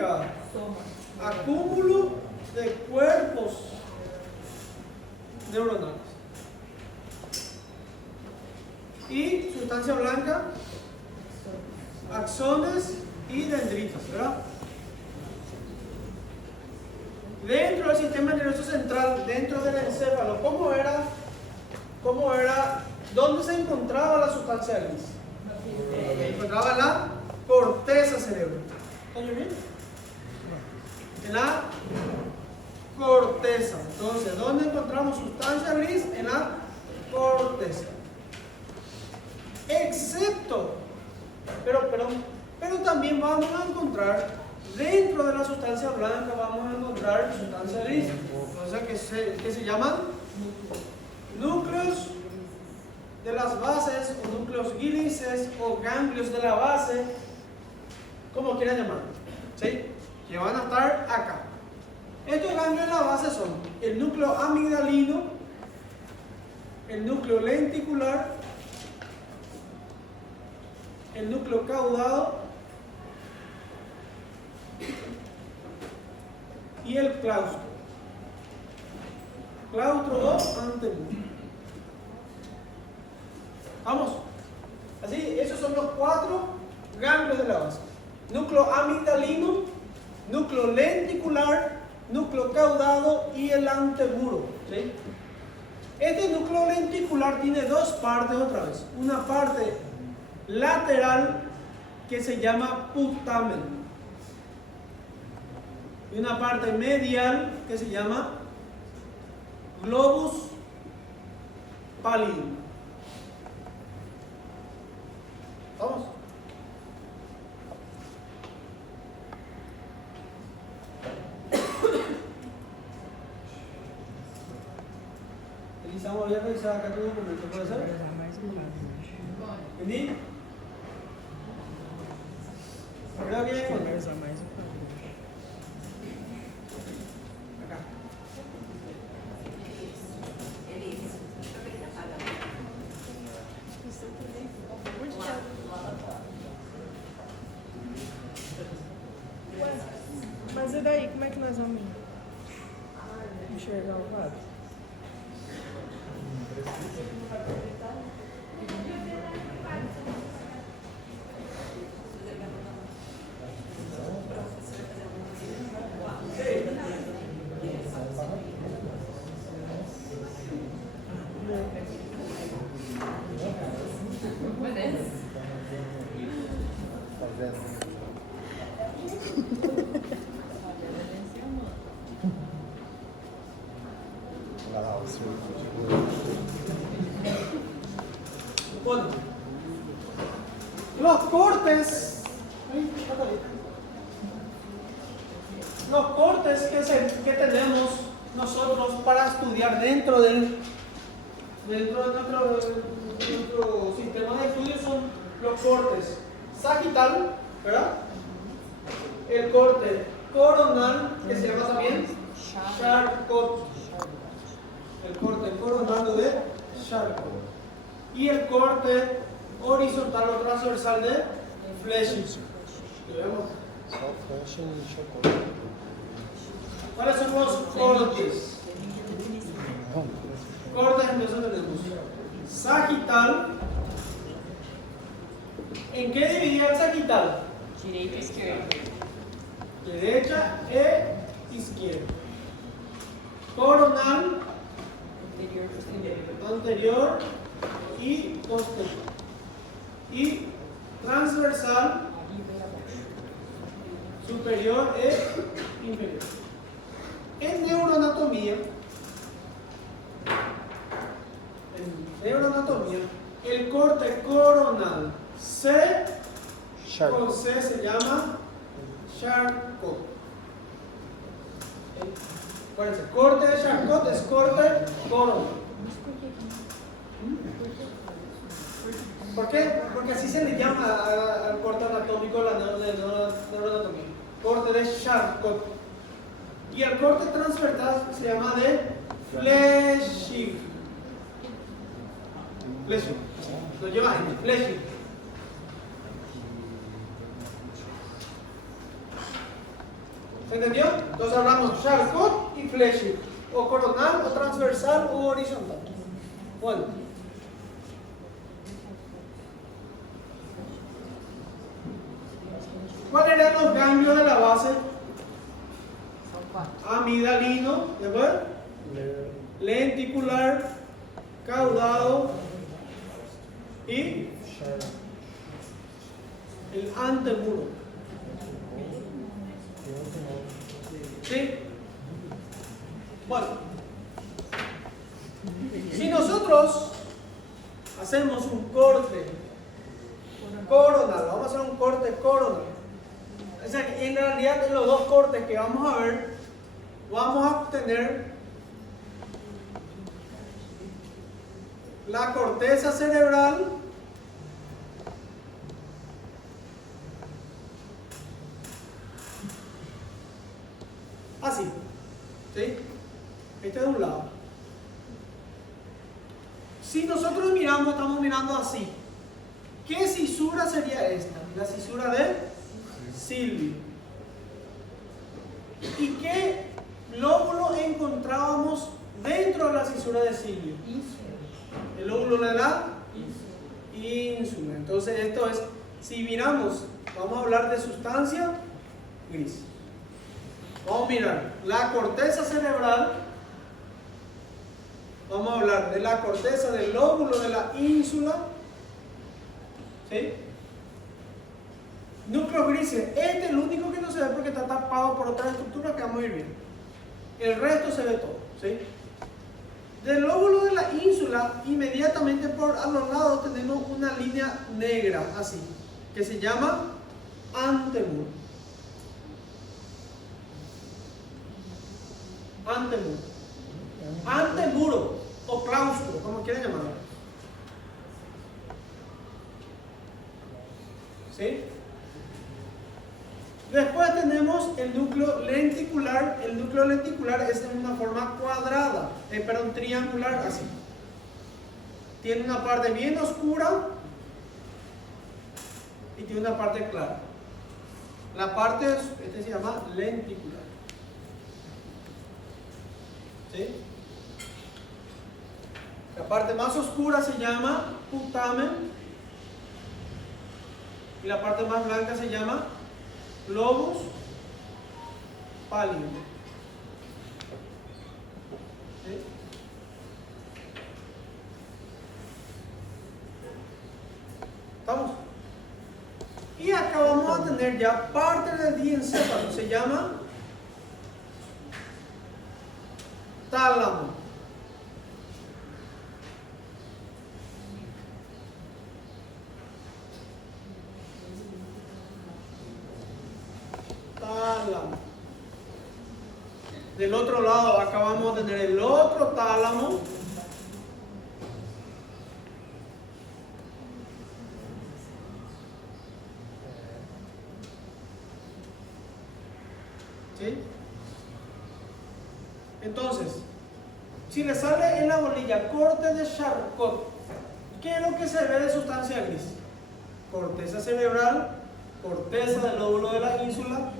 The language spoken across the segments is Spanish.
significa acúmulo de cuerpos neuronales. Y sustancia blanca, axones y dendritas, ¿verdad? Dentro del sistema nervioso central, dentro del encéfalo, ¿cómo era? ¿Dónde se encontraba la sustancia gris? Se encontraba en la corteza cerebral. ¿Está bien? En la corteza. Entonces, ¿dónde encontramos sustancia gris? En la corteza. Excepto, pero también vamos a encontrar dentro de la sustancia blanca, vamos a encontrar sustancia gris, o sea que se llaman núcleos de las bases o núcleos grises o ganglios de la base, como quieran llamarlo, ¿sí? Que van a estar acá. Estos ganglios de la base son el núcleo amigdalino, el núcleo lenticular, el núcleo caudado y el claustro. Claustro 2 antemuro. Vamos. Así, esos son los 4 ganglios de la base. Núcleo amigdalino, núcleo lenticular, núcleo caudado y el antemuro. ¿Sí? Este núcleo lenticular tiene 2 partes otra vez. Una parte lateral que se llama putamen y una parte medial que se llama globus pallidum. ¿Vamos? Elisa, voy a revisar acá tu documento, ¿puede ser? ¿Entendí? Creo que acá. Mas e daí, como é que nós vamos enxergar o lado? Bueno, los cortes que tenemos nosotros para estudiar dentro de nuestro sistema de estudio son los cortes sagital, ¿verdad? El corte coronal, que se llama también Charcot. El corte coronal de Charcot. Y el corte horizontal o transversal de Flesching. ¿Cuáles son los cortes? Cortes, entonces tenemos sagital. ¿En qué dividía el sagital? Direita e esquerda. Derecha e izquierda. Coronal, Anterior e posterior. anterior y posterior. Y transversal, Arriba e abaixo. superior e inferior. En neuroanatomía, el corte coronal C con C se llama Charcot. Acuérdense, corte de Charcot es corte coronal. ¿Por qué? Porque así se le llama al corte anatómico de la neuroanatomía. Corte de Charcot. Y el corte transversal se llama de Flesching. Flesching. Lo lleva ahí, Flesching. ¿Se entendió? Entonces hablamos Charcot y Fléchette, o coronal, o transversal, o horizontal. Bueno. ¿Cuáles eran los ganglios de la base? Son 4. Amigdalino, después lenticular, caudado y el antemuro. ¿Sí? Bueno, si nosotros hacemos un corte coronal, vamos a hacer un corte coronal. O sea, que en realidad en los dos cortes que vamos a ver, vamos a obtener la corteza cerebral así, ¿sí? Este de un lado. Si nosotros miramos, estamos mirando así. ¿Qué cisura sería esta? La cisura de Silvio. ¿Y qué lóbulo encontrábamos dentro de la cisura de Silvio? El lóbulo de la ínsula. Entonces esto es, si miramos, vamos a hablar de sustancia gris. Vamos a mirar la corteza cerebral. Vamos a hablar de la corteza del lóbulo de la ínsula. ¿Sí? Núcleos grises. Este es el único que no se ve porque está tapado por otra estructura que vamos a ir viendo. El resto se ve todo. ¿Sí? Del lóbulo de la ínsula, inmediatamente a los lados tenemos una línea negra, así, que se llama antemuro. Antemuro. Antemuro o claustro, como quieran llamarlo. ¿Sí? Después tenemos el núcleo lenticular. El núcleo lenticular es en una forma cuadrada, perdón, triangular, así. Tiene una parte bien oscura y tiene una parte clara. La parte, este se llama lenticular. ¿Sí? La parte más oscura se llama putamen y la parte más blanca se llama globus pálido. ¿Sí? ¿Estamos? Y acá vamos a tener ya parte del diencéfalo, se llama tálamo. Tálamo. Del otro lado, acá vamos a tener el otro tálamo. ¿Sí? Entonces, si le sale en la bolilla corte de Charcot, ¿qué es lo que se ve de sustancia gris? Corteza cerebral, corteza del lóbulo de la ínsula,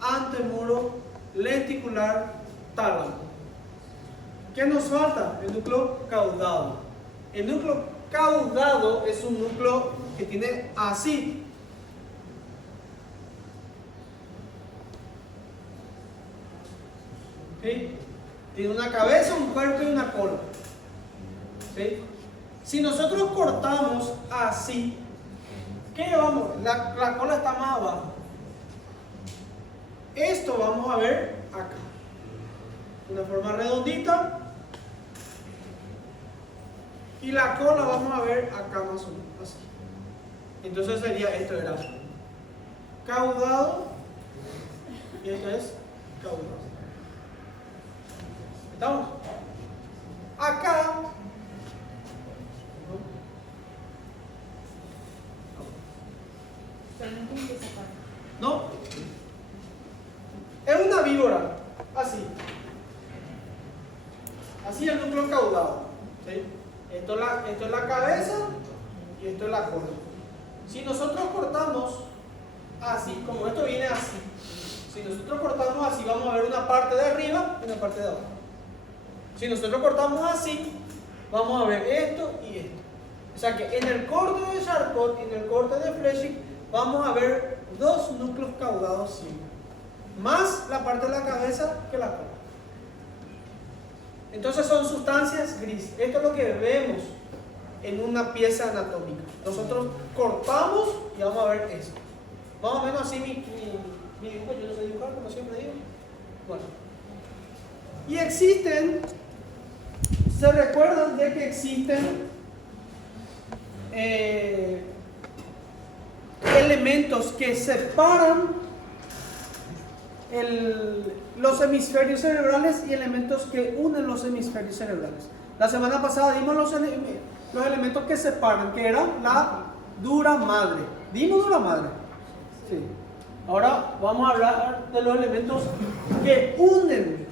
antemuro, lenticular, tálamo. ¿Qué nos falta? El núcleo caudado. El núcleo caudado es un núcleo que tiene así. ¿Sí? Tiene una cabeza, un cuerpo y una cola. ¿Sí? Si nosotros cortamos así, ¿qué llevamos? La cola está más abajo. Esto vamos a ver acá. Una forma redondita. Y la cola vamos a ver acá más o menos. Así. Entonces sería, esto era caudado. Y esto es caudado. ¿Estamos? Acá. ¿No? Es una víbora, así. Así el núcleo caudado. ¿Sí? Esto es la cabeza y esto es la cola. Si nosotros cortamos así, como esto viene así, Si nosotros cortamos así, vamos a ver una parte de arriba y una parte de abajo. Si nosotros cortamos así, vamos a ver esto y esto. O sea que en el corte de Charcot y en el corte de Fleshing vamos a ver dos núcleos caudados siempre, más la parte de la cabeza que la cola. Entonces son sustancias grises. Esto es lo que vemos en una pieza anatómica. Nosotros cortamos y vamos a ver esto. Más o menos así mi dibujo, yo no sé dibujar como siempre digo. Bueno. Y existen, se recuerdan de que existen elementos que separan los hemisferios cerebrales y elementos que unen los hemisferios cerebrales. La semana pasada dimos los elementos que separan, que era la dura madre. ¿Dimos dura madre? Sí. Ahora vamos a hablar de los elementos que unen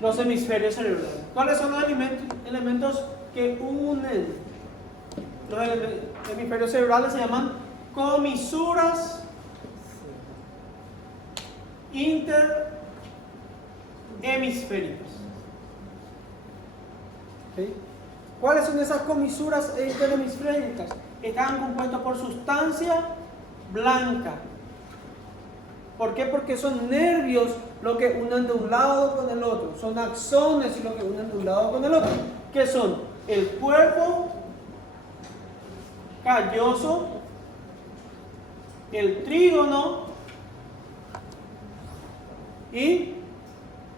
los hemisferios cerebrales. ¿Cuáles son los elementos que unen los hemisferios cerebrales? Se llaman comisuras interhemisféricas. ¿Sí? ¿Cuáles son esas comisuras interhemisféricas? Están compuestas por sustancia blanca. ¿Por qué? Porque son nervios lo que unen de un lado con el otro. Son axones lo que unen de un lado con el otro. ¿Qué son? El cuerpo calloso, el trígono y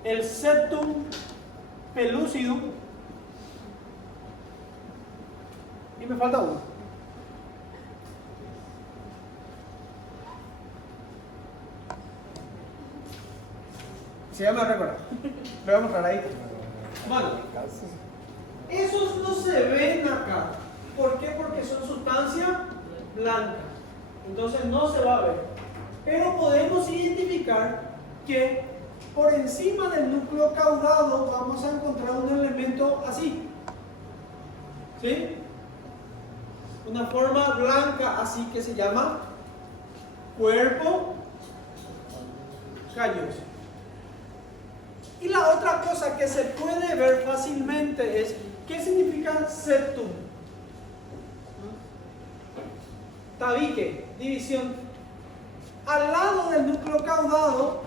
el septum pellucidum. Y me falta uno. Se llama recordar. Lo voy a mostrar ahí. Bueno, esos no se ven acá. ¿Por qué? Porque son sustancia blanca. Entonces no se va a ver. Pero podemos identificar que por encima del núcleo caudado vamos a encontrar un elemento así. ¿Sí? Una forma blanca así que se llama cuerpo calloso. Y la otra cosa que se puede ver fácilmente es, ¿qué significa septum? Tabique, división. Al lado del núcleo caudado,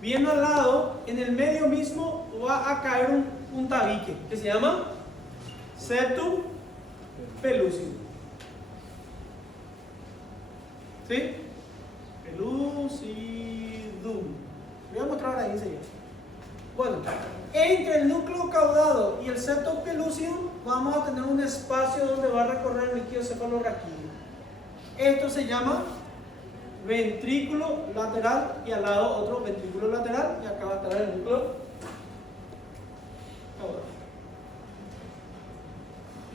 bien al lado, en el medio mismo va a caer un tabique que se llama septum pellucidum. ¿Sí? Pellucidum. Voy a mostrar ahí enseguida. Bueno, entre el núcleo caudado y el septum pellucidum vamos a tener un espacio donde va a recorrer el líquido cefalorraquídeo. Esto se llama ventrículo lateral y al lado otro ventrículo lateral y acá va a estar el núcleo caudado.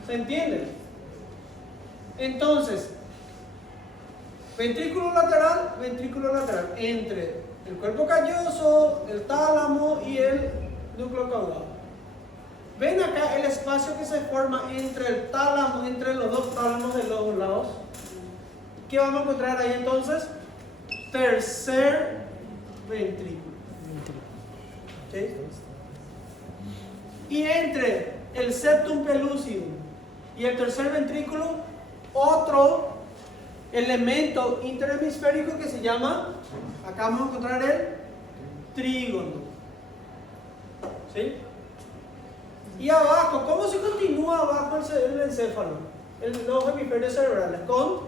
¿Se entiende? Entonces, ventrículo lateral, entre el cuerpo calloso, el tálamo y el núcleo caudado. ¿Ven acá el espacio que se forma entre el tálamo, entre los dos tálamos de los dos lados? ¿Qué vamos a encontrar ahí entonces? Tercer ventrículo. ¿Sí? Y entre el septum pellucidum y el tercer ventrículo, otro elemento interhemisférico que se llama, acá vamos a encontrar el trígono. ¿Sí? Y abajo, ¿cómo se continúa abajo el encéfalo? Los hemisferios cerebrales con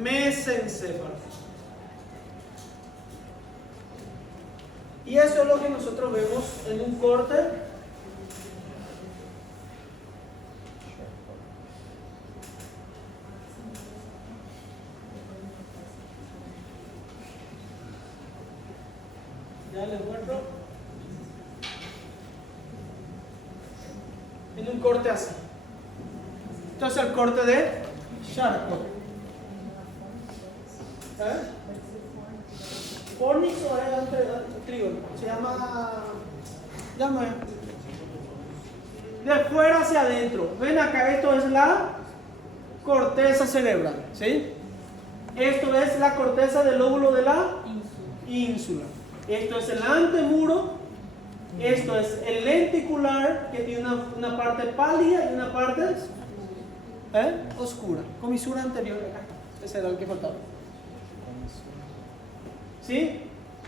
mesencéfalo. Y eso es lo que nosotros vemos en un corte ya les muestro en un corte así. Entonces el corte de Charcot. Fornix o es trígono, se llama de fuera hacia adentro. Ven acá, esto es la corteza cerebral, ¿sí? Esto es la corteza del lóbulo de la ínsula. Esto es el antemuro. Esto es el lenticular, que tiene una parte pálida y una parte oscura. Comisura anterior acá. Ese era el que faltaba. ¿Sí?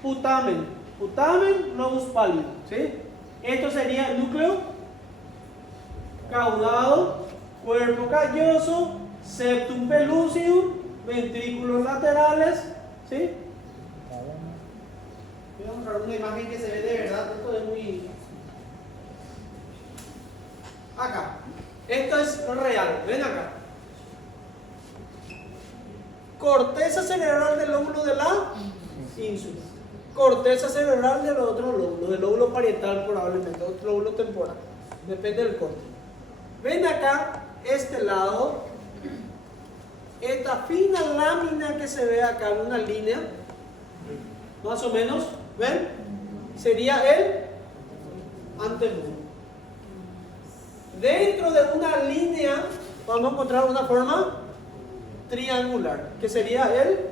Putamen. Putamen, lobus pálido. ¿Sí? Esto sería el núcleo caudado, cuerpo calloso, septum pellucidum, ventrículos laterales. ¿Sí? Voy a mostrar una imagen que se ve de verdad. Esto es muy... Acá. Esto es real. Ven acá. Corteza cerebral del lóbulo de la ínsula. Corteza cerebral del otro lóbulo, del lóbulo parietal probablemente, otro lóbulo temporal. Depende del corte. Ven acá, este lado. Esta fina lámina que se ve acá en una línea, más o menos, ¿ven? Sería el antemuro. Dentro de una línea vamos a encontrar una forma triangular, que sería el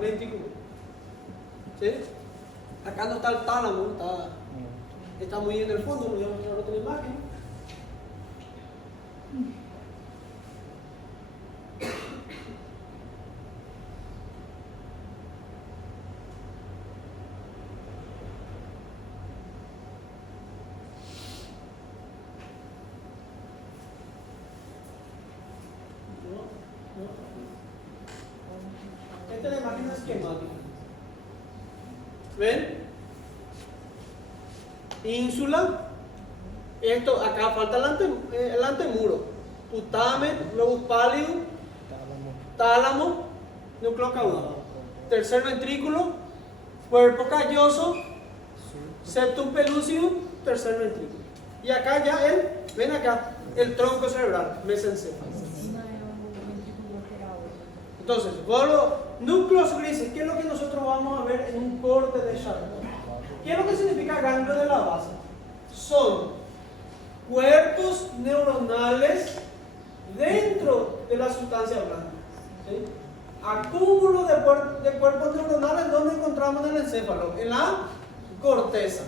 lenticular. ¿Sí? Acá no está el tálamo, está muy en el fondo. Voy a mostrar otra imagen. Esta es la imagen esquemática. ¿Ven? Ínsula. Esto, acá falta el antemuro. Putamen, lobus pálido, tálamo, núcleo caudado. Tercer ventrículo, cuerpo calloso, septum pellucidum, tercer ventrículo. Y acá ya ven acá, el tronco cerebral, mesencéfalo. Entonces, núcleos grises, ¿qué es lo que nosotros vamos a ver en un corte de Charcot? ¿Qué es lo que significa ganglio de la base? Son cuerpos neuronales dentro de la sustancia blanca. ¿Sí? Acúmulo de cuerpos neuronales donde encontramos en el encéfalo, en la corteza.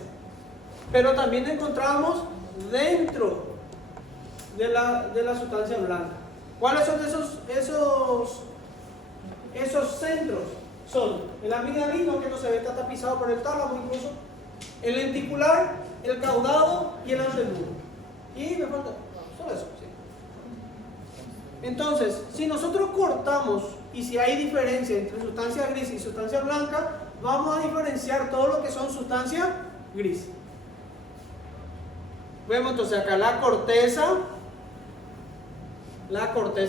Pero también encontramos dentro de la sustancia blanca. ¿Cuáles son esos centros? Son el amigdalino, que no se ve, está tapizado por el tálamo incluso, el lenticular, el caudado y el antemuro. Y me falta solo eso. ¿Sí? Entonces, si nosotros cortamos y si hay diferencia entre sustancia gris y sustancia blanca, vamos a diferenciar todo lo que son sustancia gris. Vemos entonces acá la corteza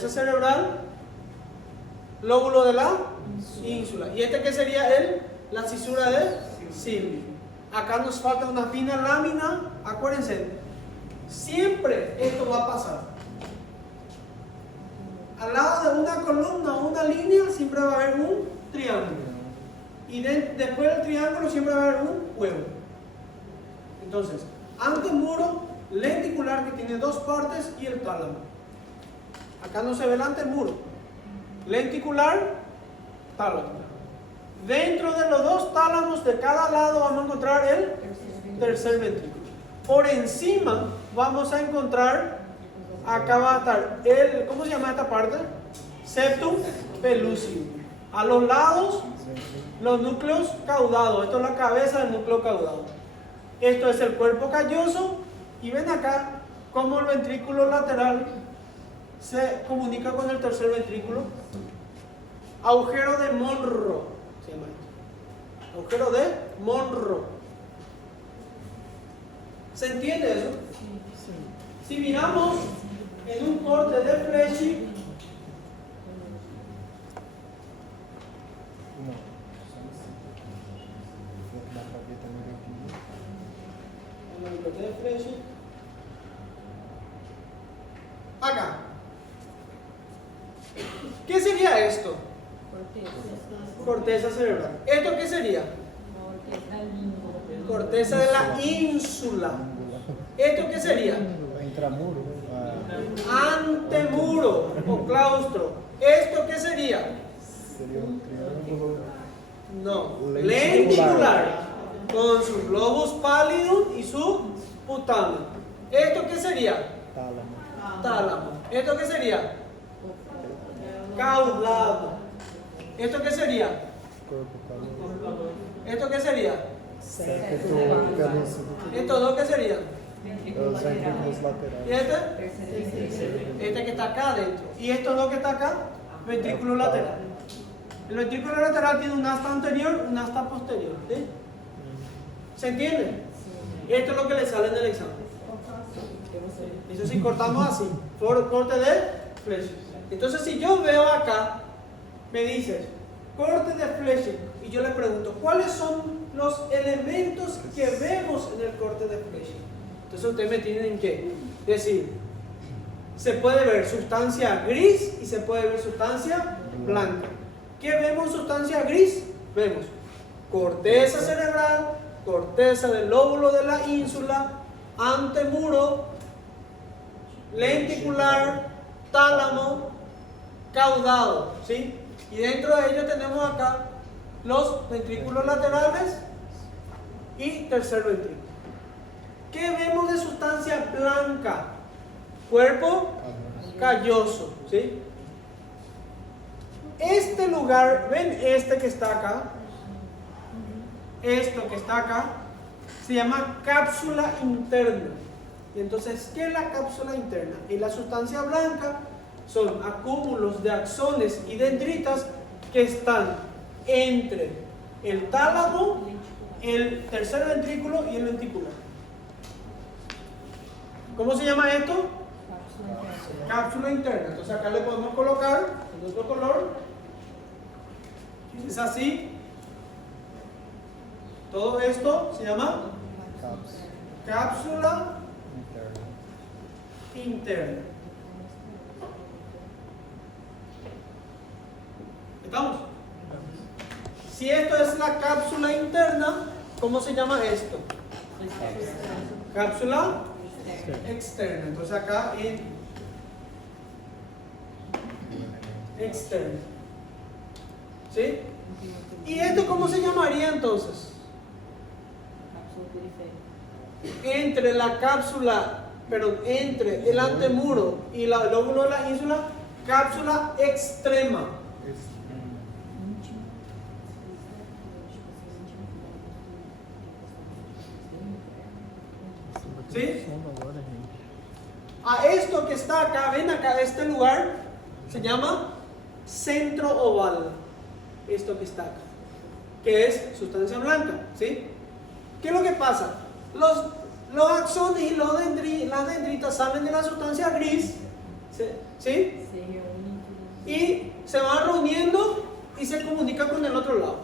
cerebral, lóbulo de la ínsula. ¿Y este qué sería la cisura de Sylvius? Acá nos falta una fina lámina. Acuérdense, siempre esto va a pasar. Al lado de una columna o una línea siempre va a haber un triángulo. Y después del triángulo siempre va a haber un huevo. Entonces, antemuro, lenticular, que tiene dos partes, y el tálamo. Acá no se ve el antemuro. Lenticular, tálamo. Dentro de los dos tálamos de cada lado vamos a encontrar el tercer ventrículo. Por encima vamos a encontrar, acá va a estar ¿cómo se llama esta parte? Septum pellucidum. A los lados, los núcleos caudados. Esto es la cabeza del núcleo caudado. Esto es el cuerpo calloso. Y ven acá cómo el ventrículo lateral se comunica con el tercer ventrículo. Agujero de Monro se llama esto. Agujero de Monro. ¿Se entiende eso? Sí. Si miramos en un corte de Flechy, acá, ¿qué sería esto? Corteza cerebral. ¿Esto qué sería? Corteza de la ínsula. ¿Esto qué sería? Intramuro. Antemuro o claustro. ¿Esto qué sería? Sería un triángulo. No, Lenticular. lenticular, con su globus pallidum y su putamen. ¿Esto qué sería? Tálamo. Tálamo. ¿Esto qué sería? Caudado. ¿Esto qué sería? Corpo caloso. ¿Esto qué sería? Septo pelúcido. ¿Estos dos qué serían? Los ventrículos ¿Y laterales. este? Este que está acá adentro. ¿Y estos dos que está acá? Ventrículo lateral. El ventrículo lateral tiene un asta anterior y un asta posterior. ¿Sí? ¿Se entiende? Esto es lo que le sale en el examen. Eso si cortamos así, por corte de flecha. Entonces si yo veo acá, me dices, corte de flecha, y yo le pregunto, ¿cuáles son los elementos que vemos en el corte de flecha? Entonces ustedes me tienen que decir, se puede ver sustancia gris y se puede ver sustancia blanca. ¿Qué vemos en sustancia gris? Vemos corteza cerebral, corteza del lóbulo de la ínsula, antemuro, lenticular, tálamo, caudado, ¿sí? Y dentro de ello tenemos acá los ventrículos laterales y tercer ventrículo. ¿Qué vemos de sustancia blanca? Cuerpo calloso, ¿sí? Este lugar, ven este que está acá, esto que está acá, se llama cápsula interna. Y entonces, ¿qué es la cápsula interna? Y la sustancia blanca son acúmulos de axones y dendritas que están entre el tálamo, el tercer ventrículo y el ventrículo. ¿Cómo se llama esto? Cápsula interna. Entonces acá le podemos colocar en otro color. Es así. Todo esto se llama cápsula interna. ¿Estamos? Si esto es la cápsula interna, ¿cómo se llama esto? Cápsula externa. Entonces acá en externa. ¿Sí? ¿Y esto cómo se llamaría entonces? Entre la cápsula, perdón, entre el antemuro y el lóbulo de la ínsula, cápsula extrema. ¿Sí? A esto que está acá, ven acá, este lugar se llama centro oval. Esto que está acá, que es sustancia blanca, ¿sí? ¿Qué es lo que pasa? Los axones y las dendritas salen de la sustancia gris, ¿sí? Y se van reuniendo y se comunican con el otro lado.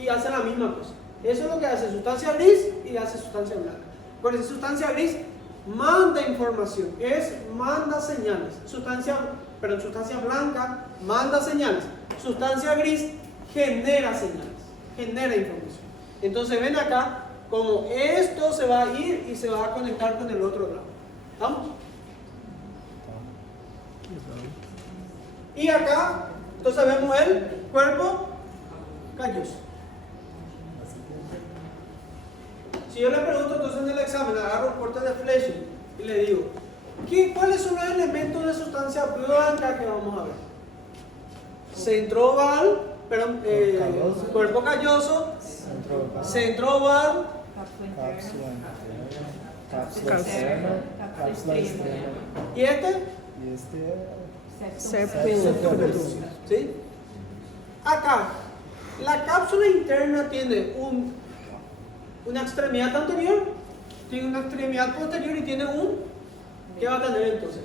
Y hacen la misma cosa. Eso es lo que hace sustancia gris y hace sustancia blanca. Por eso sustancia gris manda información, manda señales. Sustancia blanca manda señales. Sustancia gris genera señales, genera información. Entonces ven acá como esto se va a ir y se va a conectar con el otro lado. ¿Estamos? Y acá, entonces vemos el cuerpo calloso. Si yo le pregunto entonces en el examen, agarro el corte de flecha y le digo, ¿cuáles son los elementos de sustancia blanca que vamos a ver? Centro oval, perdón, cuerpo calloso, centro oval, cápsula externa, cápsula externa. ¿Y este? Y este Septo. ¿Sí? Acá, la cápsula interna tiene una extremidad anterior, tiene una extremidad posterior y tiene ¿qué va a tener entonces?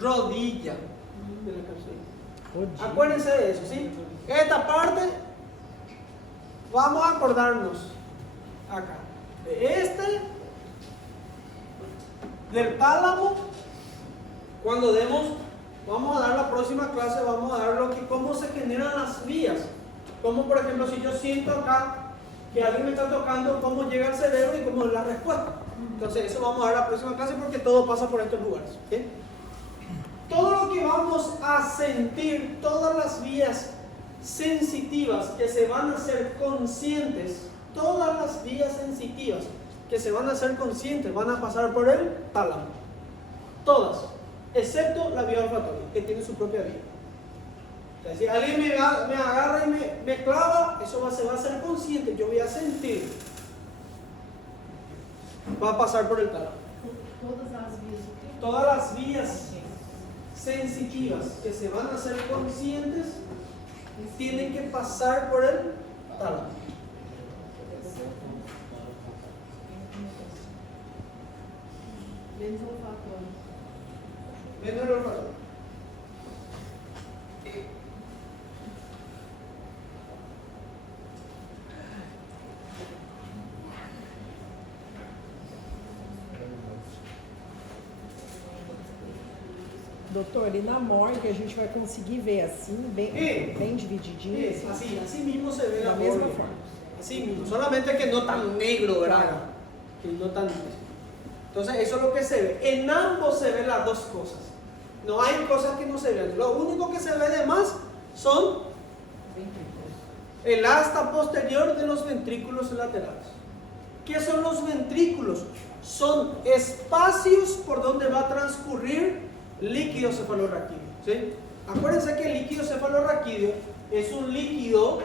Rodilla de la cápsula. Acuérdense de eso, ¿sí? Esta parte, vamos a acordarnos acá, de del tálamo. Cuando vamos a dar la próxima clase, vamos a dar cómo se generan las vías. Como por ejemplo, si yo siento acá que alguien me está tocando cómo llega al cerebro y cómo es la respuesta. Entonces eso vamos a ver la próxima clase porque todo pasa por estos lugares. ¿Okay? Todo lo que vamos a sentir, todas las vías sensitivas que se van a hacer conscientes, todas las vías sensitivas que se van a hacer conscientes van a pasar por el tálamo. Todas, excepto la vía olfatoria, que tiene su propia vía. O sea, si alguien me agarra y me clava, eso se va a hacer consciente, yo voy a sentir. Va a pasar por el tálamo. Todas las vías sensitivas que se van a hacer conscientes tienen que pasar por el tálamo. Menos olfatório. Menos el olfato. Doutor, e na morgue a gente vai conseguir ver assim, bem divididinho? Sí, así mismo se ve Da la mesma morgue. forma. Así mismo, solamente que no tan negro, ¿verdad? Que no tan. Entonces eso es lo que se ve. En ambos se ven las dos cosas. No hay cosas que no se vean. Lo único que se ve de más son el asta posterior de los ventrículos laterales. ¿Qué son los ventrículos? Son espacios por donde va a transcurrir líquido cefalorraquídeo. ¿Sí? Acuérdense que el líquido cefalorraquídeo es un líquido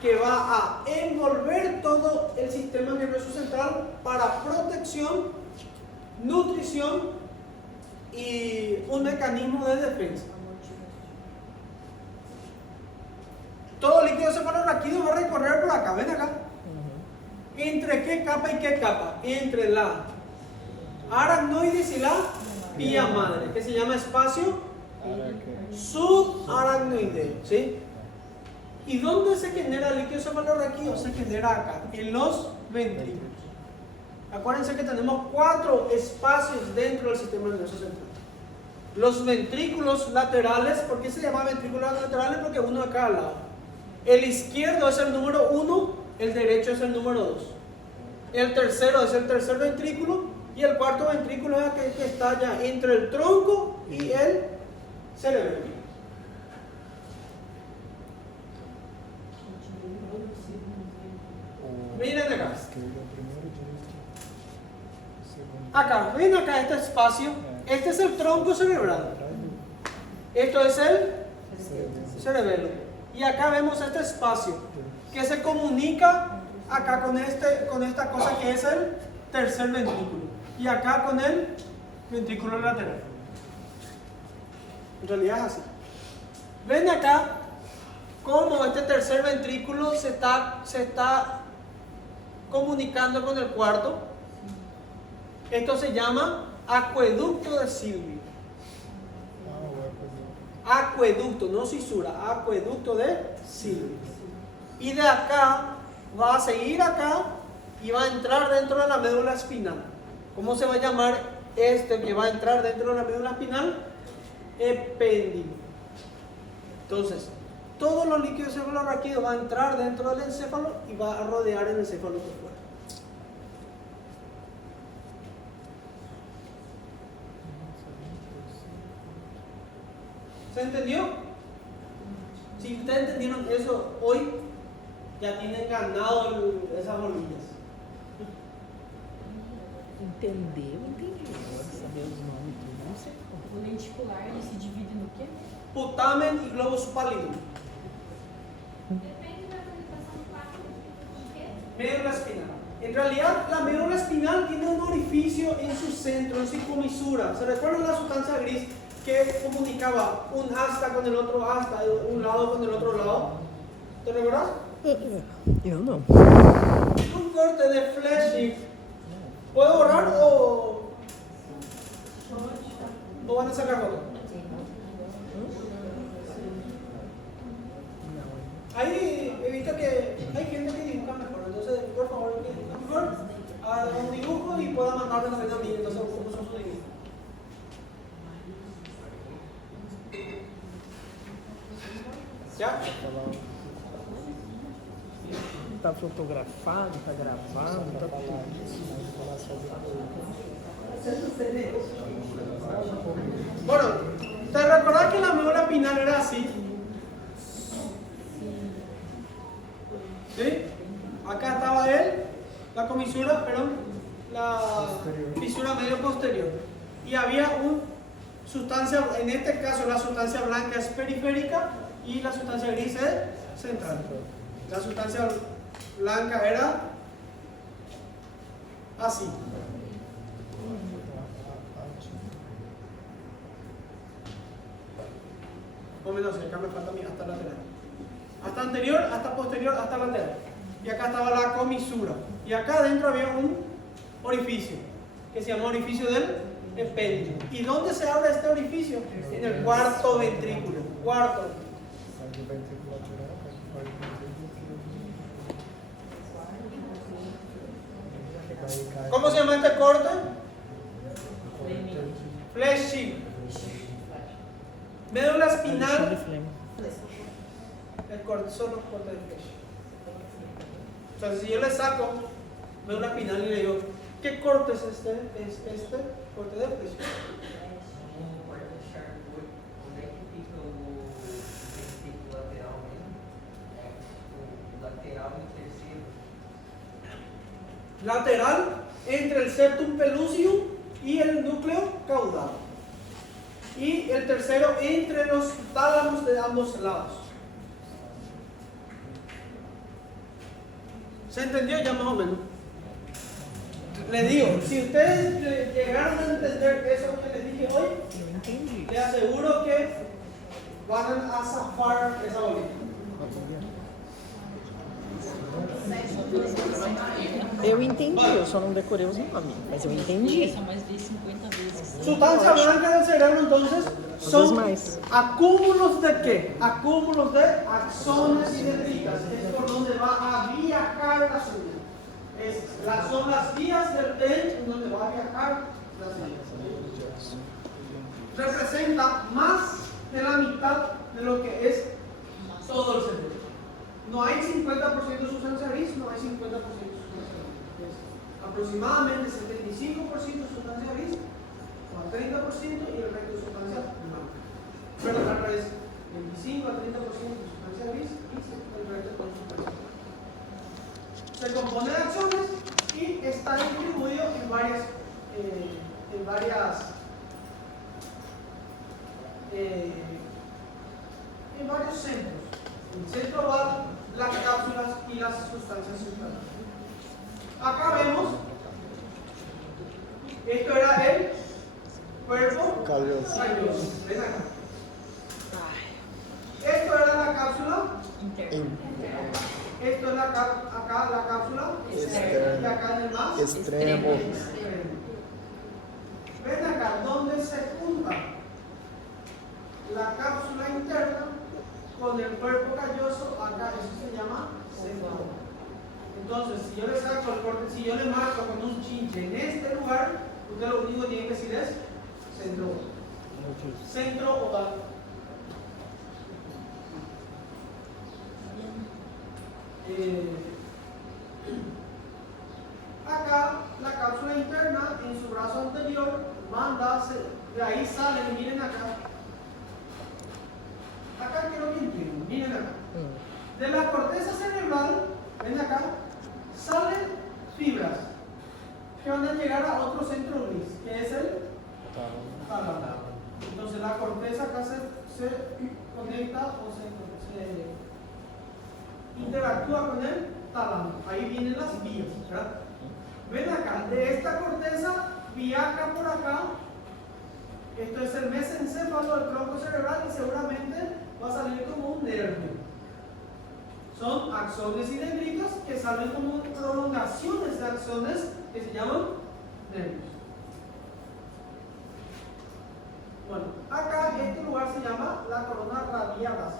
que va a envolver todo el sistema nervioso central para protección, nutrición y un mecanismo de defensa. Todo el líquido cefalorraquídeo va a recorrer por acá, ven acá. ¿Entre qué capa y qué capa? Entre la aracnoides y la vía madre, que se llama espacio subaracnoideo, ¿sí? ¿Y dónde se genera el líquido cefalorraquídeo? Se genera acá, en los ventrículos. Acuérdense que tenemos 4 espacios dentro del sistema nervioso central. Los ventrículos laterales, ¿por qué se llama ventrículos laterales? Porque uno de cada lado. El izquierdo es el número 1, el derecho es el número 2. El tercero es el tercer ventrículo y el cuarto ventrículo es aquel que está ya entre el tronco y el cerebro. Miren acá. Acá, ven acá este espacio. Este es el tronco cerebral. Esto es el cerebelo. Y acá vemos este espacio que se comunica acá con esta cosa que es el tercer ventrículo. Y acá con el ventrículo lateral. En realidad es así. Ven acá cómo este tercer ventrículo se está comunicando con el cuarto. Esto se llama acueducto de Silvio. Acueducto, no cisura, acueducto de Silvio. Y de acá va a seguir acá y va a entrar dentro de la médula espinal. ¿Cómo se va a llamar este que va a entrar dentro de la médula espinal? Epéndilo. Entonces, todos los líquidos cefalorraquídeos van a entrar dentro del encéfalo y va a rodear el encéfalo por fuera. ¿Se entendió? Si ustedes entendieron eso hoy, ya tienen ganado esas bolillas. Entendeu? Entendi. Agora saber os nomes tudo, não sei como. O lenticular ele se divide no quê? Putamen y globus pallidum. Depende da localização do quarto do quê? Médula espinal. En realidad, la médula espinal tiene un orificio en su centro, en su comisura. ¿Se recuerdan la sustancia gris que comunicaba un asta con el otro asta, un lado con el otro lado? ¿Te recuerdas? Eu não. Un corte de Fleschig. ¿Puedo borrar o van a sacar foto? Ahí he visto que hay gente que dibuja mejor, entonces por favor, que dibuja mejor, haga un dibujo y pueda mandarme a mí, entonces como son sus dibujos. ¿Ya? tá fotografado, tá gravado, tá tudo. Bueno, ¿te recordás que la médula espinal era así? ¿Sí? Acá estaba la comisura, perdón, la fisura medio posterior. Y había una sustancia, en este caso la sustancia blanca es periférica y la sustancia gris es central. La sustancia blanca era así. O menos, acá me falta hasta lateral. Hasta anterior, hasta posterior, hasta lateral. Y acá estaba la comisura. Y acá adentro había un orificio, que se llama orificio del epéndice. ¿Y dónde se abre este orificio? En el cuarto ventrículo. Cuarto. ¿Cómo se llama este corte? Fleshing. Médula espinal. El corte, son los cortes de flesh. Entonces, si yo le saco médula espinal y le digo, ¿qué corte es este? Es este corte de flesh. Lateral entre el septum pellucidum y el núcleo caudal. Y el tercero entre los tálamos de ambos lados. ¿Se entendió ya más o menos? Le digo, si ustedes llegaron a entender eso que les dije hoy, les aseguro que van a zafar esa bolita. Eu entendi, eu só não decorei os nomes, mas eu entendi. Essa mais de 50 vezes. Sustancia blanca del cerebro entonces son más. acúmulos de qué? Acúmulos de axones y dendritas. Es por donde va a viajar la señal. Son las vías del TENS donde va a viajar la señal. Representa más de la mitad de lo que es todo el cerebro. No hay 50% de sustancia gris, no hay 50% de sustancia blanca. Es aproximadamente 75% de sustancia gris, o al 30% y el resto de sustancia blanca. Pero al revés, 25 a 30% de sustancia gris y el resto con sustancia blanca. Se compone de axones y está distribuido en varios centros. En el centro van las cápsulas y las sustancias circulares. Acá vemos, esto era el cuerpo calloso. Ven acá. Esto era la cápsula interna. Esto es acá la cápsula externa. Y acá en el más Extremo. Ven acá, donde se junta la cápsula interna con el cuerpo calloso, acá eso se llama centro. Entonces, si yo le saco el corte, si yo le marco con un chinche en este lugar, usted lo único que tiene que decir es centro. Centro oval. Acá la cápsula interna en su brazo anterior manda, de ahí sale, y miren acá. Acá quiero que entiendan, miren acá. De la corteza cerebral, ven acá, salen fibras que van a llegar a otro centro gris, que es el tálamo. Entonces la corteza acá se conecta o se interactúa con el tálamo. Ahí vienen las vías, ¿verdad? Ven acá, de esta corteza viaja por acá. Esto es el mesencéfalo del tronco cerebral y seguramente va a salir como un nervio. Son axones y dendritas que salen como prolongaciones de axones que se llaman nervios. Bueno, acá este lugar se llama la corona radiada,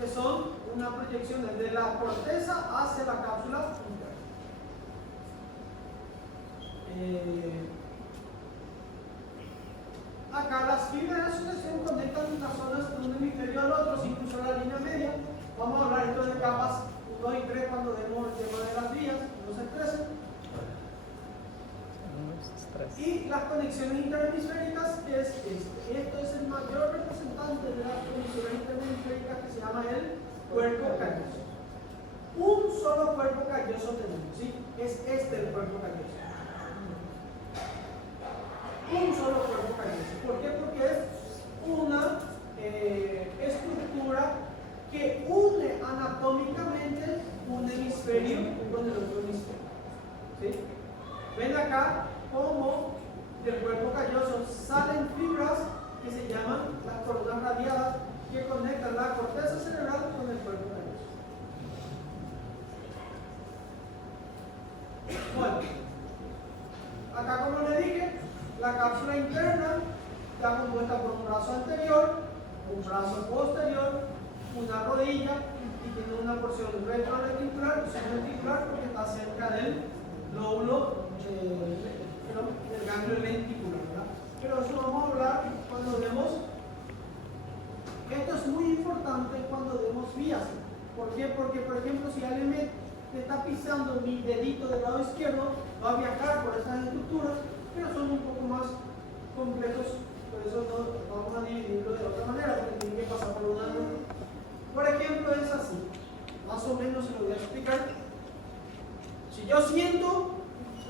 que son una proyección desde la corteza hacia la cápsula interna. Acá las fibras de asociación conectan las zonas de un hemisferio al otro sin cruzar la línea media. Vamos a hablar esto de capas 1 y 3 Y las conexiones interhemisféricas es este. Esto es el mayor representante de las conexiones interhemisféricas que se llama el cuerpo calloso. Un solo cuerpo calloso tenemos, ¿sí? Es este el cuerpo calloso. Un solo cuerpo calloso. ¿Por qué? Porque es una estructura que une anatómicamente un hemisferio con el otro hemisferio. ¿Sí? Ven acá cómo del cuerpo calloso salen fibras que se llaman las coronas radiadas que conectan la corteza cerebral con el cuerpo calloso. Bueno, acá como le dije, la cápsula interna está compuesta por un brazo anterior, un brazo posterior, una rodilla y tiene una porción retroreticular y subreticular porque está cerca del lóbulo del ganglio lenticular, ¿verdad? Pero eso vamos a hablar cuando vemos. Esto es muy importante cuando vemos vías. ¿Por qué? Porque, por ejemplo, si alguien me está pisando mi dedito del lado izquierdo, va a viajar por estas estructuras, pero son un poco más complejos, por eso no vamos a dividirlo de otra manera, porque tiene que pasar por una. Por ejemplo, es así. Más o menos se lo voy a explicar. Si yo siento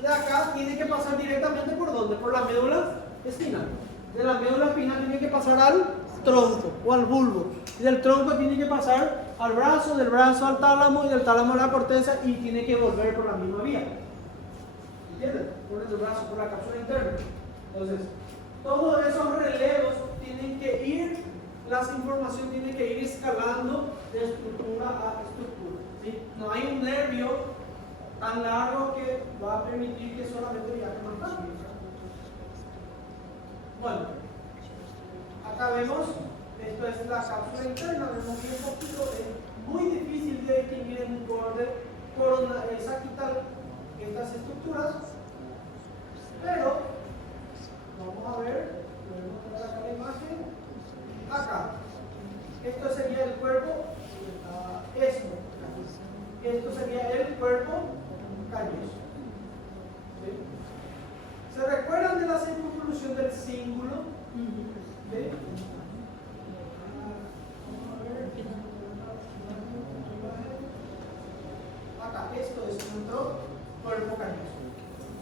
de acá, tiene que pasar directamente por ¿dónde? Por la médula espinal. De la médula espinal tiene que pasar al tronco o al bulbo. Y del tronco tiene que pasar al brazo, del brazo al tálamo y del tálamo a la corteza y tiene que volver por la misma vía. ¿Entienden? Por el brazo, por la cápsula interna. Entonces, todos esos relevos tienen que ir, las informaciones tienen que ir escalando de estructura a estructura. ¿Sí? No hay un nervio tan largo que va a permitir que solamente viaje más rápido. Bueno, acá vemos, esto es la cápsula interna, vemos bien poquito, es muy difícil de distinguir en un borde sagital estas estructuras, pero vamos a ver, podemos poner acá la imagen, acá, esto sería el cuerpo, esto sería el cuerpo calloso. ¿Sí? ¿Se recuerdan de la circunvolución del cíngulo? ¿Sí? Acá, esto es nuestro cuerpo calloso.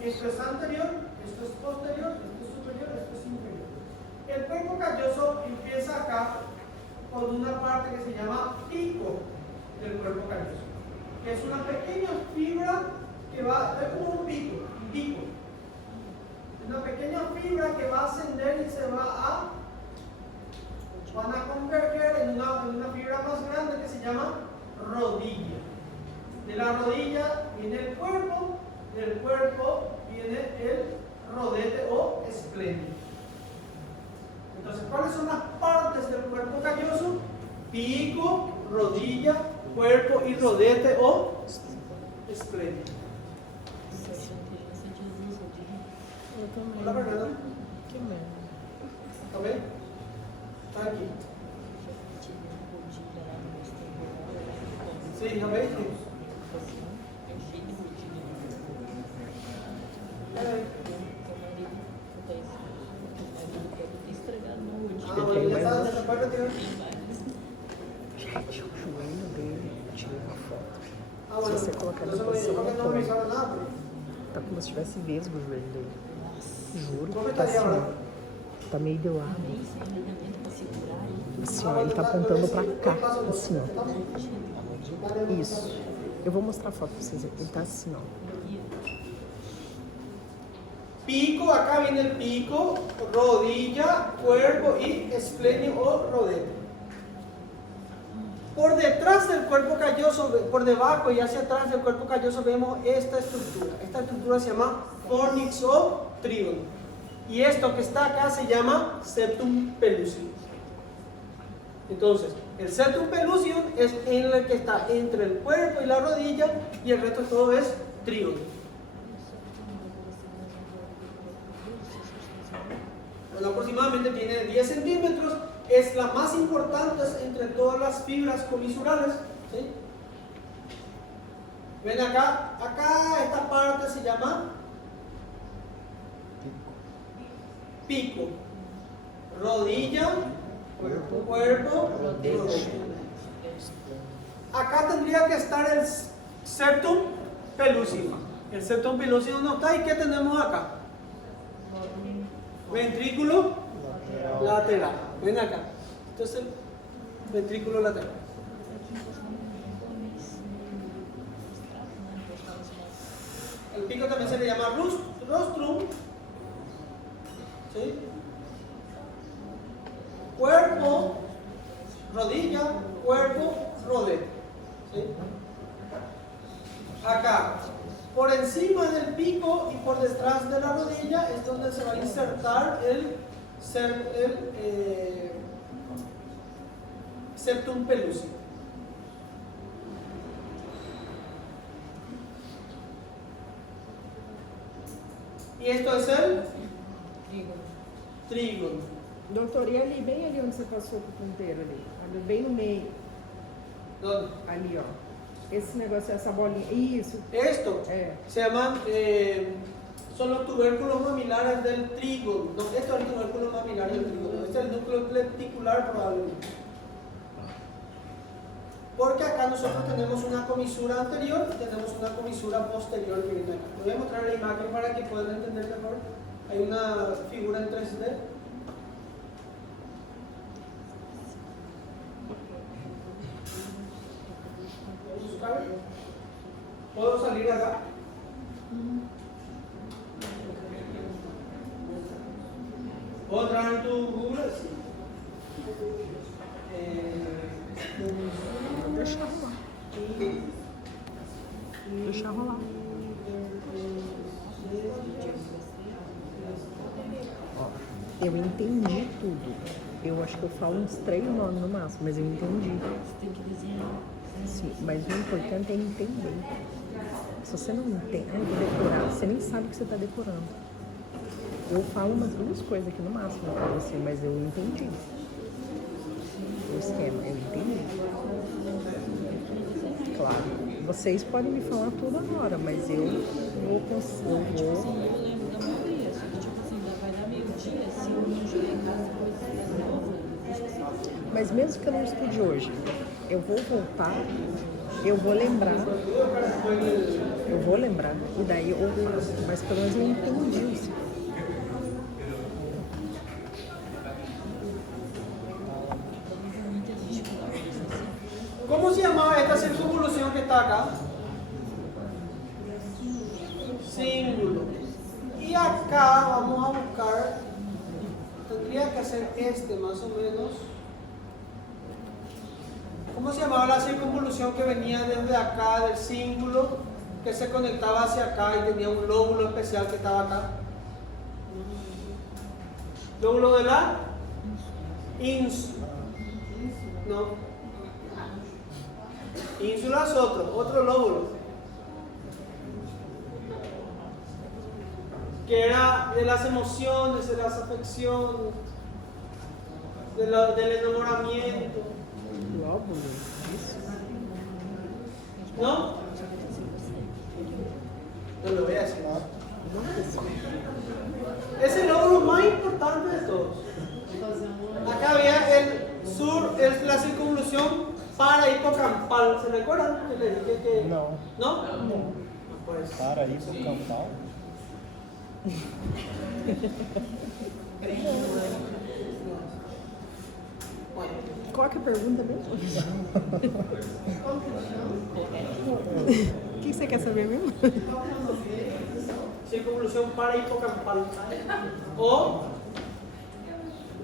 Esto es anterior, esto es posterior, esto es superior, esto es inferior. El cuerpo calloso empieza acá con una parte que se llama pico del cuerpo calloso, que es una pequeña fibra que va, es como un pico, una pequeña fibra que va a ascender y se van a converger en una fibra más grande que se llama rodilla. De la rodilla viene el cuerpo, del cuerpo viene el rodete o esplenio. Entonces, ¿cuáles son las partes del cuerpo calloso? Pico, rodilla, cuerpo y rodete o esplenio. Hola, Fernanda. Que merda. ¿Está bien? Está aquí. Sí, ¿no veis? Ah, bueno, ya está parte, tío. Gente, o joelho dele, tirei uma foto. Ah, bueno. Se você colocar na Entonces, posição, ¿por qué no me avisaron nada? Porque tá como se tivesse vesgo o joelho dele. Juro ¿cómo que tá estaría assim, ahora? ó. Tá meio de lado. Assim, ó, ele tá apontando pra cá, assim, ó. Isso. Eu vou mostrar a foto pra vocês verem. Ele tá assim, ó. Pico, acá viene el pico, rodilla, cuerpo y esplenio o rodete. Por detrás del cuerpo calloso, por debajo y hacia atrás del cuerpo calloso vemos esta estructura. Esta estructura se llama fornix o trígono. Y esto que está acá se llama septum pellucidum. Entonces, el septum pellucidum es el que está entre el cuerpo y la rodilla y el resto todo es trígono. Bueno, aproximadamente tiene 10 centímetros. Es la más importante entre todas las fibras comisurales. ¿Sí? Ven acá, esta parte se llama pico, rodilla, cuerpo, rodilla. Acá tendría que estar el septum pellucidum. El septum pellucidum no está. ¿Y qué tenemos acá? Ventrículo lateral. Ven acá. Entonces, ventrículo lateral. El pico también se le llama rostrum. ¿Sí? Cuerpo, rodilla, cuerpo, rodete. ¿Sí? Acá, por encima del pico y por detrás de la rodilla es donde se va a insertar el septum pellucidum. Y esto es el trígono. Doutor, e ali, bem ali onde você passou com o ponteiro ali? Ali bem no meio. ¿Dónde? Ali, ó. Esse negócio, essa bolinha. Isso. Esto É. se llaman, son los tubérculos mamilares del trígono. No, esto es el tubérculo mamilar del trígono. Este es el núcleo lenticular probablemente. Porque acá nosotros tenemos una comisura anterior y tenemos una comisura posterior que viene acá. Les voy a mostrar la imagen para que puedan entender mejor. Hay una figura en 3D. ¿Puedo buscar? ¿Puedo salir acá? ¿Puedo entrar en tu Google? Sí. Deixa rolar. Deixa rolar. Ó, eu entendi tudo. Eu acho que eu falo uns 3 nomes no máximo, mas eu entendi. Você tem que desenhar. Sim, mas o importante é entender. Se você não entende, eu vou decorar, você nem sabe o que você está decorando. Eu falo umas 2 coisas aqui no máximo para você, mas eu entendi. O esquema, eu entendi. Claro, vocês podem me falar tudo agora, mas eu vou conseguir. Eu lembro da maioria, só que tipo assim, vai dar meio-dia, se eu não chegar em casa depois de novo, eu esqueci. Mas mesmo que eu não estude hoje, eu vou voltar, eu vou lembrar. Eu vou lembrar. E daí eu faço. Mas pelo menos eu entendi isso. ¿Cómo se llamaba esta circunvolución que está acá? Cíngulo. Y acá vamos a buscar, tendría que ser este más o menos. ¿Cómo se llamaba la circunvolución que venía desde acá del cíngulo, que se conectaba hacia acá y tenía un lóbulo especial que estaba acá? ¿Lóbulo de la ínsula? No. Ínsula es otro lóbulo, que era de las emociones, de las afecciones, del enamoramiento. Lóbulo, isso. ¿No? No lo voy a decir. Es el lóbulo más importante de todos. Acá había el sur, es la circunvolución parahipocampal. ¿Se recuerdan que le dije que...? No. ¿No? No. Pues, Para aí pro campal. Qual que é a pergunta mesmo? O que você quer saber mesmo? circunvolución parahipocampal. O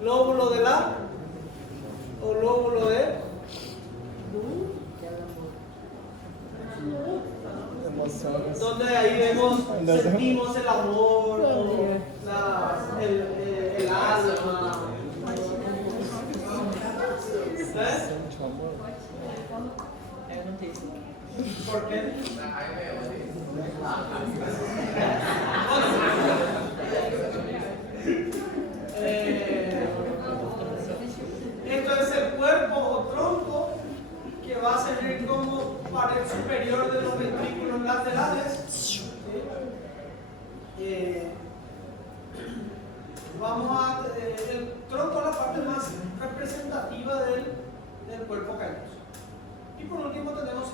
lóbulo de la... O lóbulo de... Emoções. Donde ahí vemos, sentimos el amor, el alma. ¿Sabes? Sente o amor. Eu não tenho isso. ¿Por qué? Esto es el cuerpo o tronco que va a servir como pared superior de los ventrículos laterales.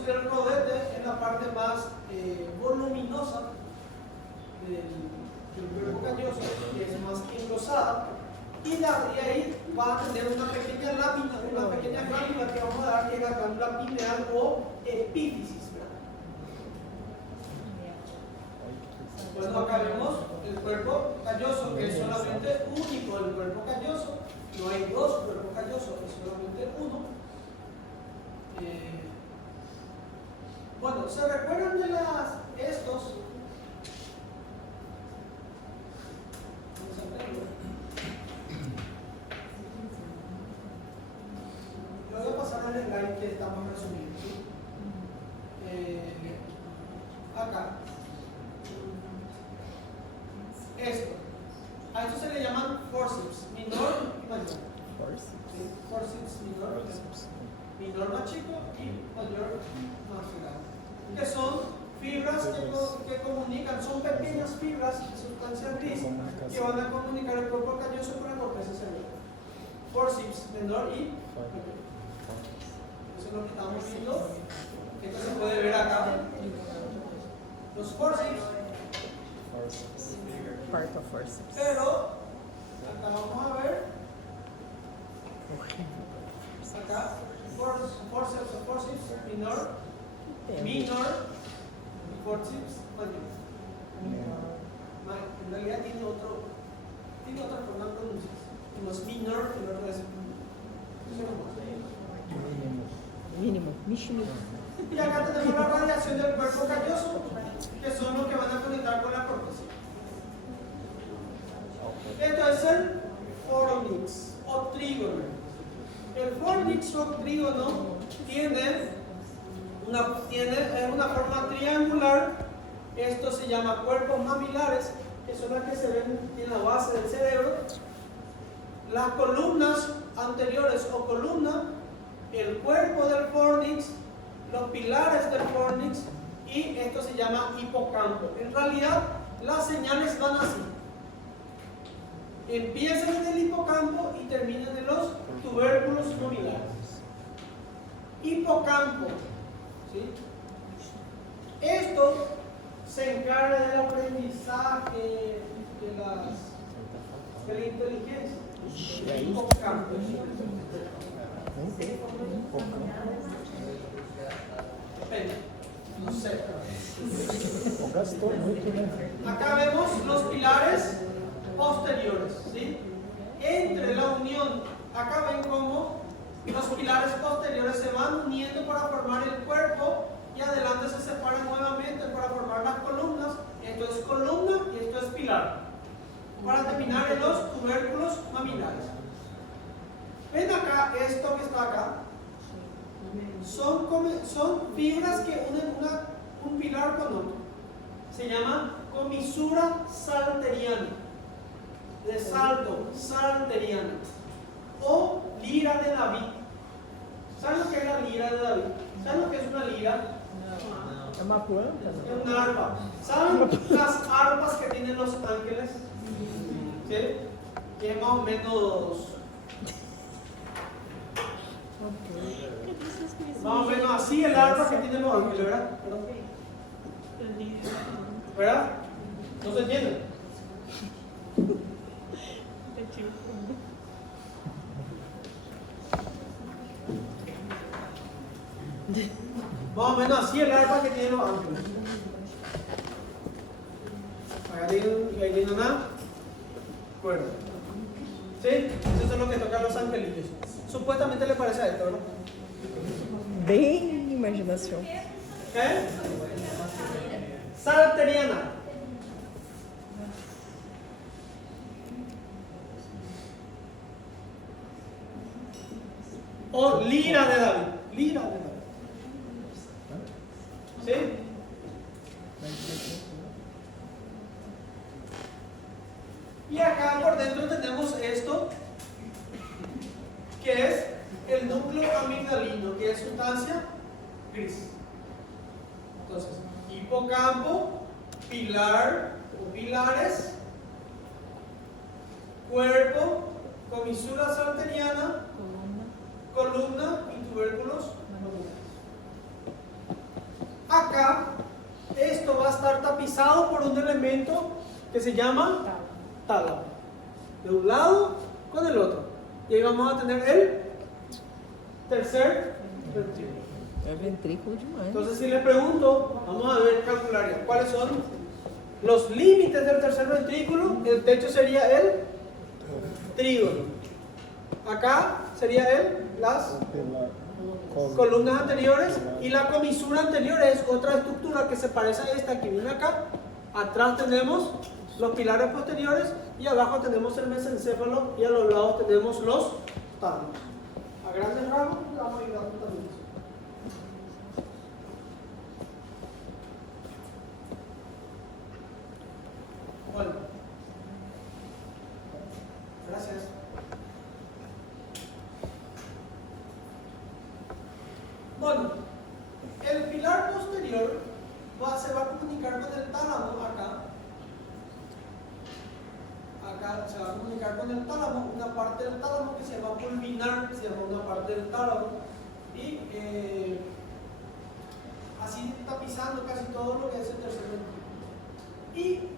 y el rodete es la parte más voluminosa del cuerpo calloso, que es más engrosada, y de ahí va a tener una pequeña lámina, una pequeña glándula que vamos a dar, que es la glándula pineal o epífisis. Bueno, acá vemos el cuerpo calloso, que es solamente único el cuerpo calloso, no hay dos cuerpos callosos, es solamente uno. Bueno, ¿se recuerdan de estos? Yo voy a pasar al slide que estamos resumiendo. ¿Sí? Acá. A esto se le llaman forceps, menor y mayor. ¿Sí? Forceps menor más chico y mayor más grande. Que son fibras que comunican, son pequeñas fibras de sustancia gris que van a comunicar el cuerpo calloso con la corteza cerebral. Forceps menor y mayor. Eso es lo que estamos viendo. Esto se puede ver acá. Los forceps. Part of forceps. Pero acá vamos a ver. Acá, forceps menor, y forceps mayor. En realidad tiene otra forma de pronunciar. Uno es minor, el otro es Mínimo. y acá tenemos la radiación del cuerpo calloso, que son los que van a conectar con la corteza. Esto es el fornix o trígono. El fornix o trígono tiene una forma triangular. Esto se llama cuerpos mamilares, que son las que se ven en la base del cerebro. Las columnas anteriores o columna, el cuerpo del fornix, los pilares del fornix, y esto se llama hipocampo. En realidad, las señales van así. Empiezan en el hipocampo y terminan en los tubérculos mamilares. Hipocampo, ¿sí? Esto se encarga del aprendizaje de la inteligencia. Hipocampo. No sé. Acá vemos los pilares posteriores, ¿sí? Entre la unión, acá ven cómo los pilares posteriores se van uniendo para formar el cuerpo y adelante se separan nuevamente para formar las columnas. Esto es columna y esto es pilar, para terminar en los tubérculos mamilares. Ven acá, esto que está acá son fibras que unen un pilar con otro. Se llama comisura salteriana, de salto, salteriana, o lira de David. ¿Saben lo que es la lira de David? ¿Saben lo que es una lira? Es una planta. Es una arpa. ¿Saben las arpas que tienen los ángeles? ¿Sí? Que es más o menos así el arpa que tienen los ángeles, ¿verdad? ¿Verdad? ¿No se entiende? Más o menos así el arpa que tienen los ángeles. Ahí tiene una cuerda. ¿Sí? Eso es lo que tocan los angelillos. Supuestamente le parece a esto, ¿no? Bem imaginação. ¿Qué? Salteriana. O lira de David. Lira de David. ¿Sí? Y acá por dentro tenemos esto, que es el núcleo amigdalino, que es sustancia gris. Entonces, hipocampo, pilar o pilares, cuerpo, comisura salteriana, columna y tubérculos mamulares. acá esto va a estar tapizado por un elemento que se llama tálamo. De un lado con el otro. Y ahí vamos a tener el tercer ventrículo. É ventrículo demais. Entonces, si le pregunto, vamos a ver, calcular ya, ¿cuáles son los límites del tercer ventrículo? El techo sería el trígono. Acá sería las columnas anteriores, y la comisura anterior es otra estructura que se parece a esta que viene acá. Atrás tenemos los pilares posteriores y abajo tenemos el mesencéfalo y a los lados tenemos los tálamos. A grandes rasgos vamos a ir dando también eso. Bueno, gracias. Bueno, el pilar posterior se va a comunicar con el tálamo acá. Acá se va a comunicar con el tálamo, una parte del tálamo que se llama pulvinar, se llama una parte del tálamo. Y así tapizando casi todo lo que es el tercer ventrículo. Y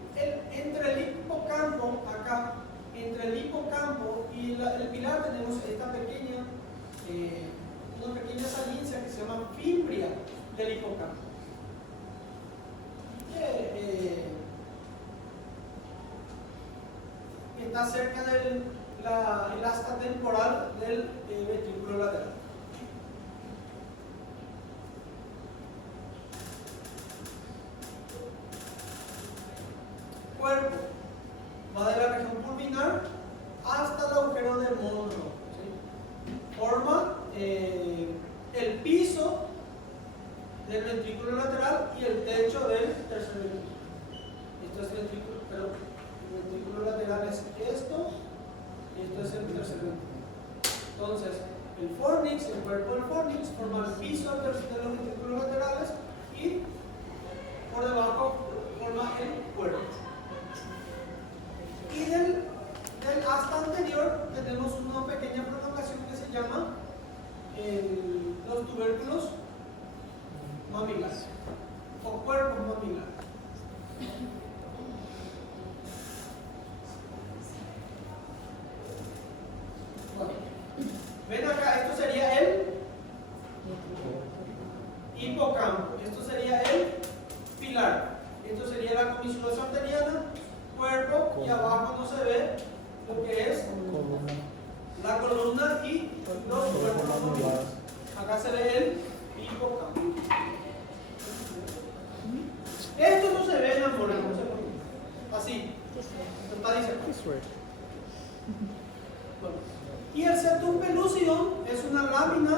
entre el hipocampo, acá, entre el hipocampo y el pilar tenemos esta pequeña, una pequeña salincia que se llama fimbria del hipocampo. Está cerca del asta temporal del ventrículo lateral. Cuerpo va de la región pulvinar hasta el agujero de Monroe, ¿sí? Forma el piso del ventrículo lateral y el techo del tercer ventrículo. Esto es el ventrículo, pero el ventrículo lateral es esto y esto es el tercer ventrículo. Entonces, el fornix, el cuerpo del fornix, forma el piso de los ventrículos laterales y por debajo forma el cuerpo. Y del asta anterior tenemos una pequeña prolongación que se llama los tubérculos mamilares o cuerpos mamilares. Bueno, ven acá, esto sería el hipocampo, esto sería el pilar, esto sería la comisura sarteriana, cuerpo, y abajo no se ve lo que es la columna y los cuerpos mamilares. Acá se ve el hipocampo. Esto no se ve en la mole, no sé por qué. Así. Está diciendo. Bueno. Y el septum pellucidum es una lámina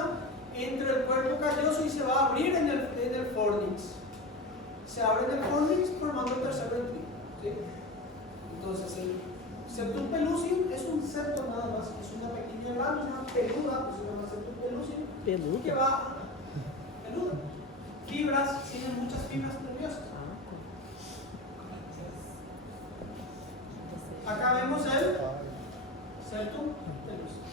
entre el cuerpo calloso y se va a abrir en el fornix. Se abre en el fornix formando el tercer ventrículo. ¿Sí? Entonces, el septum pellucidum es un septo nada más, es una pequeña lámina peluda, que se llama septum pellucidum, Peluda. que va peluda. Fibras, tienen muchas fibras nerviosas. Acá vemos el septum pellucidum.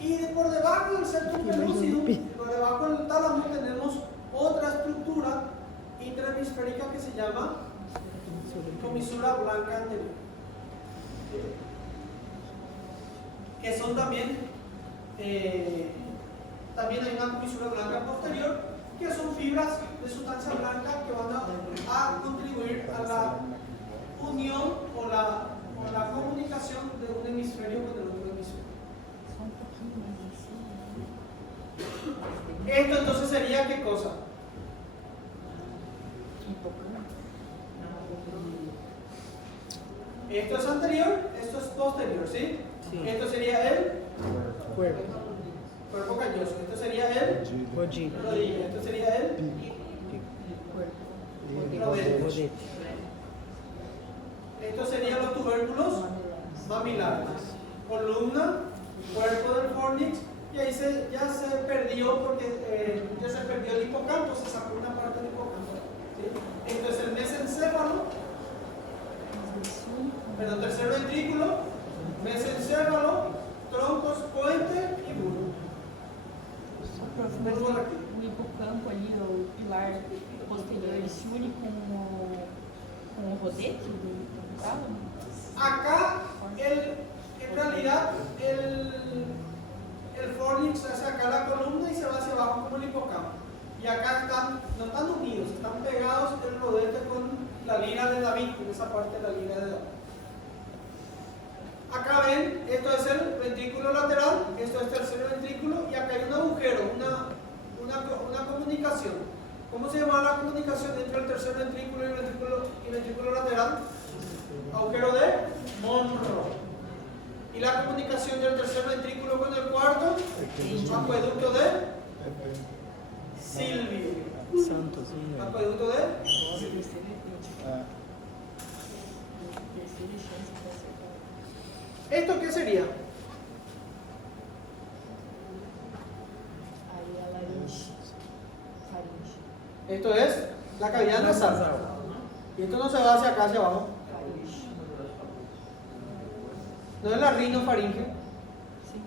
Y por debajo del septum pellucidum, por debajo del tálamo, tenemos otra estructura intrahemisférica que se llama comisura blanca anterior. Que son también hay una comisura blanca posterior, que son fibras de sustancia blanca que van a contribuir a la unión o la comunicación de un hemisferio con el otro hemisferio. Esto entonces sería ¿qué cosa? Esto es anterior, esto es posterior, ¿sí? Sí. Esto sería el Cuerpo. cuerpo calloso, esto sería el Rodilha. rodilla, esto sería el rodete. Rodete. Estos serían los tubérculos mamilares, columna, cuerpo del fornix, y ahí ya se perdió porque ya se perdió el hipocampo, se sacó una parte del hipocampo. ¿Sí? Entonces el mesencéfalo, perdón, tercer ventrículo, mesencéfalo, troncos, puente y bulbo. Prof, mas o hipocampo ali, o ventricular posterior ele se une com o rodete do tálamo? Acá, en realidad, el fornix hace acá la columna y se va hacia abajo como el hipocampo. Y acá no están unidos, están pegados el rodete con la lira de David, en esa parte de la lira de David. Acá ven, esto es el ventrículo lateral, esto es el tercer ventrículo y acá hay un agujero, una comunicación. ¿Cómo se llama la comunicación entre el tercer ventrículo y ventrículo lateral? Agujero de Monroe. Y la comunicación del tercer ventrículo con el cuarto, acueducto de Silvio. Santos, né? Acueducto de É. ¿Esto qué sería? Aí a laringe, faringe, Esto es la cavidad nasal. Y esto no se va hacia acá, hacia abajo. faringe. No es la rinofaringe, Sim.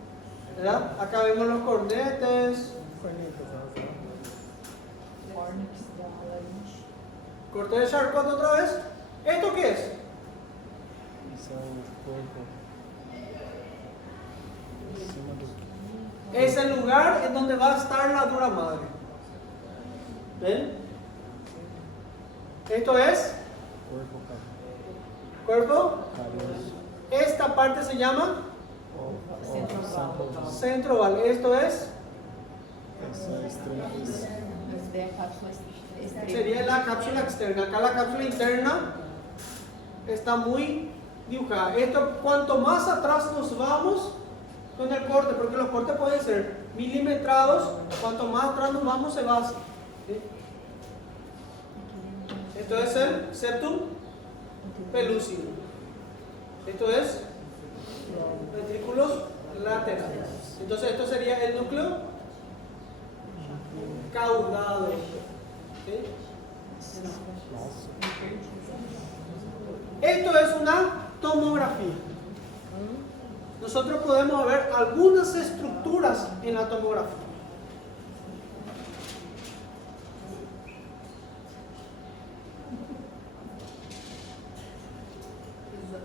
¿verdad? Acá vemos los cornetes, Cornetas, elas Fornix da laringe. corte de Charcot otra vez. ¿Esto qué es? Isso é o corpo. Em cima do. Es el lugar en donde va a estar la dura madre. ¿Ven? Esto es Corpo cuerpo. carinhoso. Esta parte se llama Centro. centroval. Esto es, Essa é a estrela. Mas daí a cápsula estreita. sería la cápsula externa. Acá la cápsula interna está muy dibujada. Esto, cuanto más atrás nos vamos con el corte, porque los cortes pueden ser milimetrados, cuanto más atrás nos vamos se va así. ¿Sí? Esto es el septum pelúcido. Esto es ventrículos laterales. Entonces esto sería el núcleo caudado. ¿Sí? Esto es una tomografía. Nosotros podemos ver algunas estructuras en la tomografía.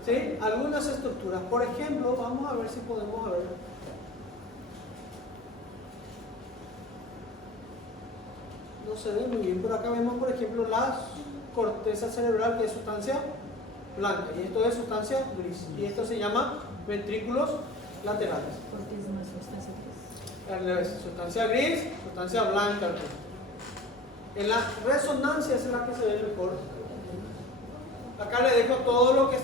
¿Sí? Algunas estructuras. Por ejemplo, vamos a ver si podemos ver. No se ve muy bien, pero acá vemos, por ejemplo, la corteza cerebral, que es sustancia blanca, y esto es sustancia gris, y esto se llama ventrículos laterales. Corteza na substância gris. Al revés, sustancia gris, sustancia blanca. En la resonancia es la que se ve mejor. Acá le dejo todo lo que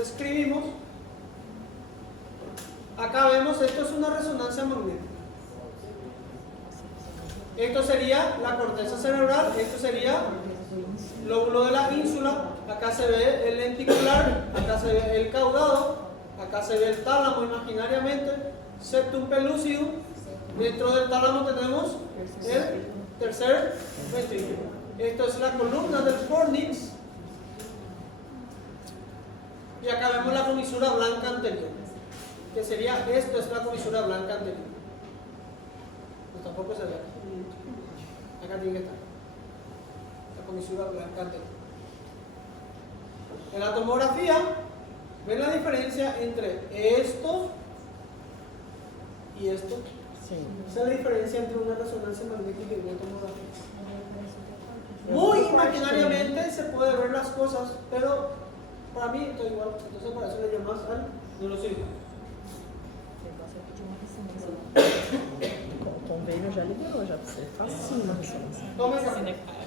escribimos. Acá vemos, esto es una resonancia magnética. Esto sería la corteza cerebral, esto sería el lóbulo de la ínsula. Acá se ve el lenticular, acá se ve el caudado, acá se ve el tálamo imaginariamente, septum pelúcido. Dentro del tálamo tenemos el tercer ventrículo. Esto es la columna del fornix. Y acá vemos la comisura blanca anterior, que sería, esto es la comisura blanca anterior. Pues tampoco se ve. Acá tiene que estar la comisura blanca anterior. En la tomografía, ven la diferencia entre esto y esto. Sim. Esa es la diferencia entre una resonancia magnética y una tomografía. Muy imaginariamente se puede ver las cosas, pero para mí esto es igual. Entonces para eso le llamas al neurocirujano. Você pediu uma ressonância lá. O convênio já liberou já pra você. Facinho uma ressonância. Toma acá. Cinecar.